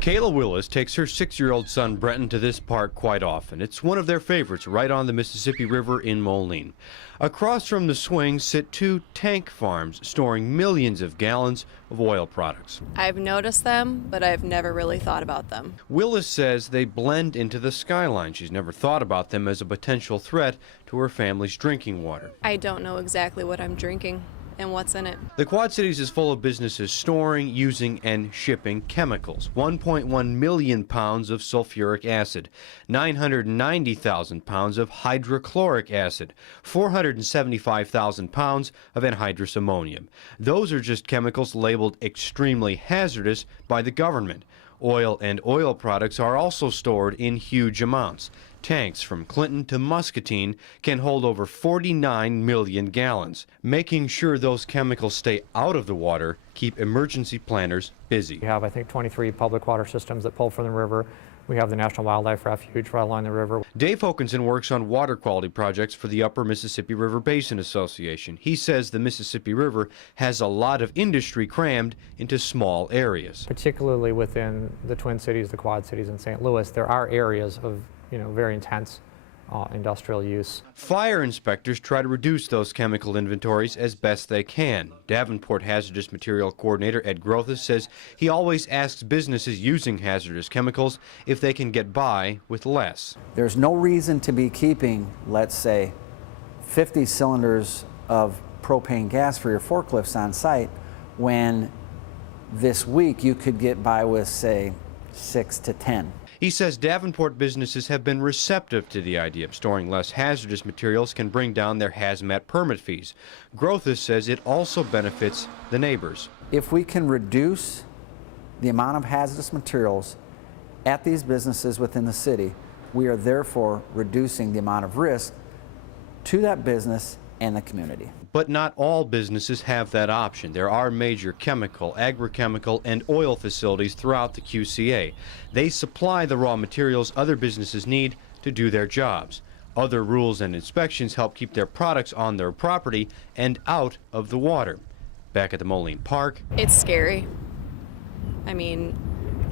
Kayla Willis takes her 6-year-old son Brenton to this park quite often. It's one of their favorites right on the Mississippi River in Moline. Across from the swings sit 2 tank farms storing millions of gallons of oil products. I've noticed them, but I've never really thought about them. Willis says they blend into the skyline. She's never thought about them as a potential threat to her family's drinking water. I don't know exactly what I'm drinking and what's in it. The Quad Cities is full of businesses storing, using, and shipping chemicals. 1.1 million pounds of sulfuric acid, 990,000 pounds of hydrochloric acid, 475,000 pounds of anhydrous ammonium. Those are just chemicals labeled extremely hazardous by the government. Oil and oil products are also stored in huge amounts. Tanks from Clinton to Muscatine can hold over 49 million gallons. Making sure those chemicals stay out of the water keep emergency planners busy. We have, I think, 23 public water systems that pull from the river. We have the National Wildlife Refuge right along the river. Dave Hokanson works on water quality projects for the Upper Mississippi River Basin Association. He says the Mississippi River has a lot of industry crammed into small areas. Particularly within the Twin Cities, the Quad Cities, and St. Louis, there are areas of very intense industrial use. Fire inspectors try to reduce those chemical inventories as best they can. Davenport Hazardous Material Coordinator Ed Grothus says he always asks businesses using hazardous chemicals if they can get by with less. There's no reason to be keeping, let's say, 50 cylinders of propane gas for your forklifts on site when this week you could get by with, say, 6 to 10. He says Davenport businesses have been receptive to the idea of storing less hazardous materials can bring down their hazmat permit fees. Grothus says it also benefits the neighbors. If we can reduce the amount of hazardous materials at these businesses within the city, we are therefore reducing the amount of risk to that business and the community. But not all businesses have that option. There are major chemical, agrochemical, and oil facilities throughout the QCA. They supply the raw materials other businesses need to do their jobs. Other rules and inspections help keep their products on their property and out of the water. Back at the Moline Park. It's scary. I mean,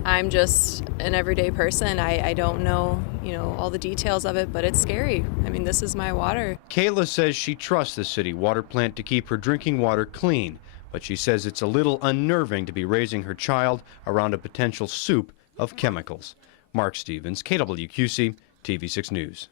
I'm just an everyday person. I don't know, all the details of it, but it's scary. I mean, this is my water. Kayla says she trusts the city water plant to keep her drinking water clean, but she says it's a little unnerving to be raising her child around a potential soup of chemicals. Mark Stevens, KWQC, TV6 News.